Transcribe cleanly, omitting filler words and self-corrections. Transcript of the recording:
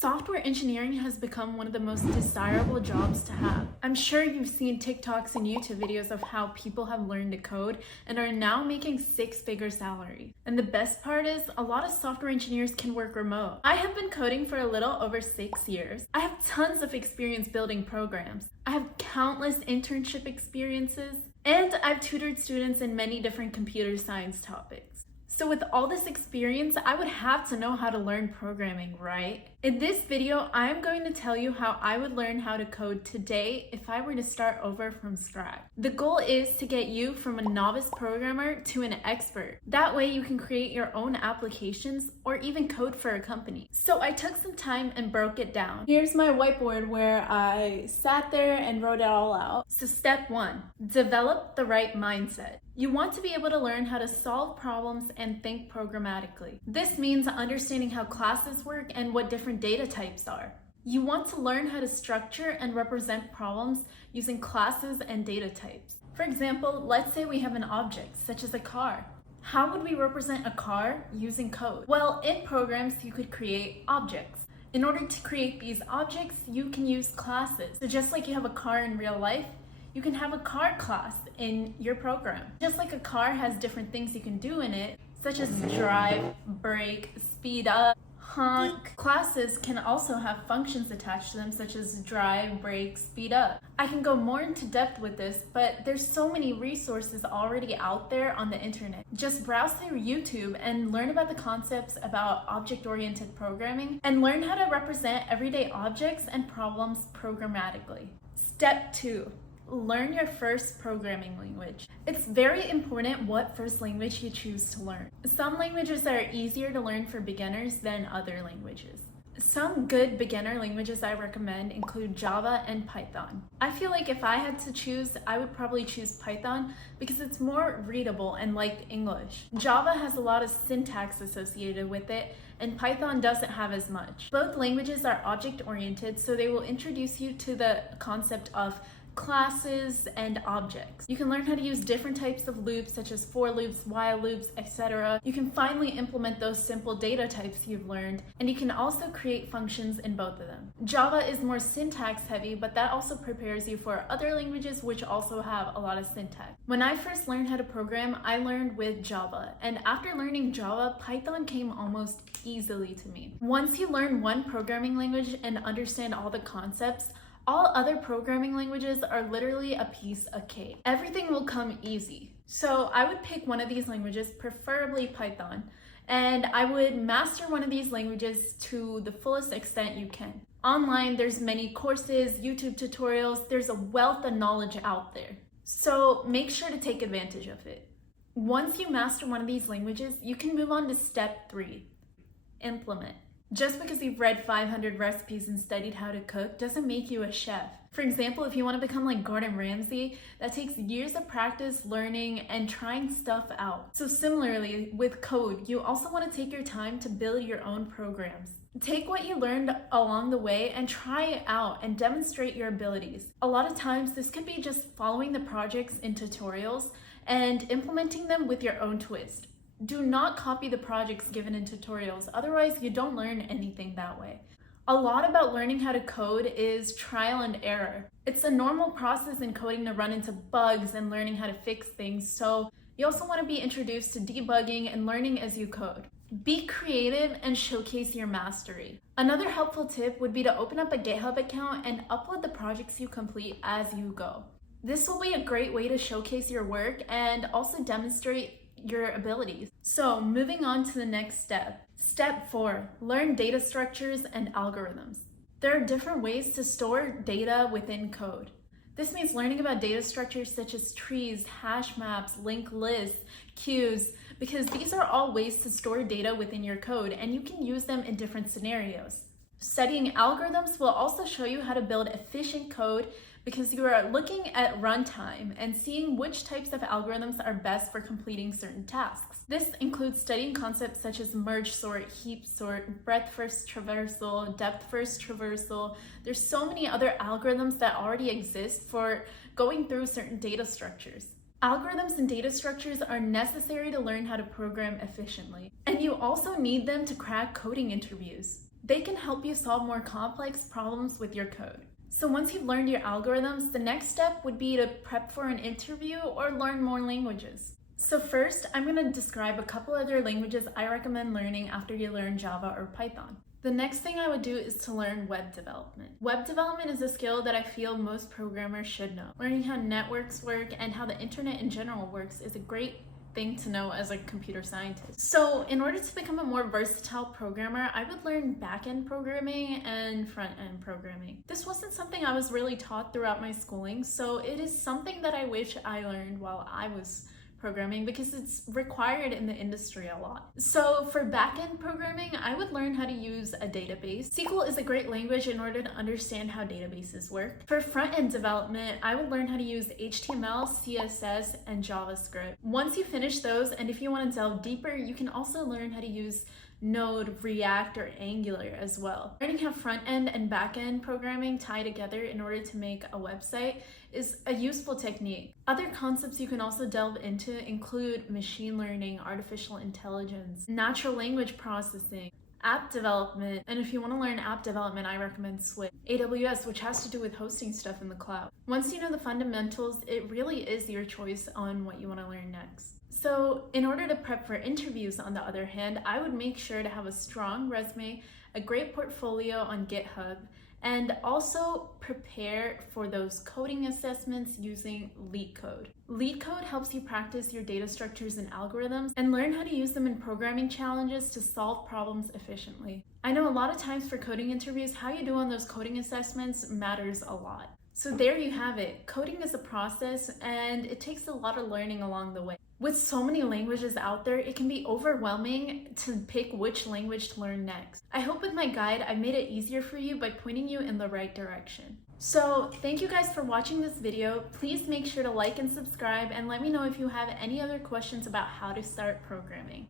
Software engineering has become one of the most desirable jobs to have. I'm sure you've seen TikToks and YouTube videos of how people have learned to code and are now making six-figure salaries. And the best part is, a lot of software engineers can work remote. I have been coding for a little over 6 years. I have tons of experience building programs. I have countless internship experiences, and I've tutored students in many different computer science topics. So with all this experience, I would have to know how to learn programming, right? In this video, I'm going to tell you how I would learn how to code today if I were to start over from scratch. The goal is to get you from a novice programmer to an expert. That way you can create your own applications or even code for a company. So I took some time and broke it down. Here's my whiteboard where I sat there and wrote it all out. So step 1, develop the right mindset. You want to be able to learn how to solve problems and think programmatically. This means understanding how classes work and what different data types are. You want to learn how to structure and represent problems using classes and data types. For example, let's say we have an object, such as a car. How would we represent a car using code? Well, in programs, you could create objects. In order to create these objects, you can use classes. So just like you have a car in real life, you can have a car class in your program. Just like a car has different things you can do in it, such as drive, brake, speed up, honk. Classes can also have functions attached to them, such as drive, brake, speed up. I can go more into depth with this, but there's so many resources already out there on the internet. Just browse through YouTube and learn about the concepts about object-oriented programming and learn how to represent everyday objects and problems programmatically. Step 2. Learn your first programming language. It's very important what first language you choose to learn. Some languages are easier to learn for beginners than other languages. Some good beginner languages I recommend include Java and Python. I feel like if I had to choose, I would probably choose Python because it's more readable and like English. Java has a lot of syntax associated with it, and Python doesn't have as much. Both languages are object-oriented, so they will introduce you to the concept of classes and objects. You can learn how to use different types of loops such as for loops, while loops, etc. You can finally implement those simple data types you've learned, and you can also create functions in both of them. Java is more syntax heavy, but that also prepares you for other languages which also have a lot of syntax. When I first learned how to program, I learned with Java, and after learning Java, Python came almost easily to me. Once you learn one programming language and understand all the concepts, all other programming languages are literally a piece of cake. Everything will come easy. So I would pick one of these languages, preferably Python, and I would master one of these languages to the fullest extent you can. Online, there's many courses, YouTube tutorials, there's a wealth of knowledge out there. So make sure to take advantage of it. Once you master one of these languages, you can move on to step 3, implement. Just because you've read 500 recipes and studied how to cook doesn't make you a chef. For example, if you want to become like Gordon Ramsay, that takes years of practice, learning, and trying stuff out. So similarly, with code, you also want to take your time to build your own programs. Take what you learned along the way and try it out and demonstrate your abilities. A lot of times, this could be just following the projects in tutorials and implementing them with your own twist. Do not copy the projects given in tutorials, otherwise you don't learn anything that way. A lot about learning how to code is trial and error. It's a normal process in coding to run into bugs and learning how to fix things, so you also want to be introduced to debugging and learning as you code. Be creative and showcase your mastery. Another helpful tip would be to open up a GitHub account and upload the projects you complete as you go. This will be a great way to showcase your work and also demonstrate your abilities. So moving on to the next step. Step 4, learn data structures and algorithms. There are different ways to store data within code. This means learning about data structures such as trees, hash maps, linked lists, queues, because these are all ways to store data within your code and you can use them in different scenarios. Studying algorithms will also show you how to build efficient code because you are looking at runtime and seeing which types of algorithms are best for completing certain tasks. This includes studying concepts such as merge sort, heap sort, breadth first traversal, depth first traversal. There's so many other algorithms that already exist for going through certain data structures. Algorithms and data structures are necessary to learn how to program efficiently, and you also need them to crack coding interviews. They can help you solve more complex problems with your code. So once you've learned your algorithms, the next step would be to prep for an interview or learn more languages. So first, I'm going to describe a couple other languages I recommend learning after you learn Java or Python. The next thing I would do is to learn web development. Web development is a skill that I feel most programmers should know. Learning how networks work and how the internet in general works is a great thing to know as a computer scientist. So in order to become a more versatile programmer, I would learn back-end programming and front-end programming. This wasn't something I was really taught throughout my schooling, so it is something that I wish I learned while I was programming because it's required in the industry a lot. So for back-end programming, I would learn how to use a database. SQL is a great language in order to understand how databases work. For front-end development, I would learn how to use HTML, CSS, and JavaScript. Once you finish those, and if you want to delve deeper, you can also learn how to use Node, React, or Angular as well. Learning how front-end and back-end programming tie together in order to make a website is a useful technique. Other concepts you can also delve into include machine learning, artificial intelligence, natural language processing, app development, and if you want to learn app development, I recommend Switch. AWS, which has to do with hosting stuff in the cloud. Once you know the fundamentals, it really is your choice on what you want to learn next. So in order to prep for interviews, on the other hand, I would make sure to have a strong resume, a great portfolio on GitHub, and also prepare for those coding assessments using LeetCode. LeetCode helps you practice your data structures and algorithms and learn how to use them in programming challenges to solve problems efficiently. I know a lot of times for coding interviews, how you do on those coding assessments matters a lot. So there you have it. Coding is a process and it takes a lot of learning along the way. With so many languages out there, it can be overwhelming to pick which language to learn next. I hope with my guide, I made it easier for you by pointing you in the right direction. So thank you guys for watching this video. Please make sure to like and subscribe and let me know if you have any other questions about how to start programming.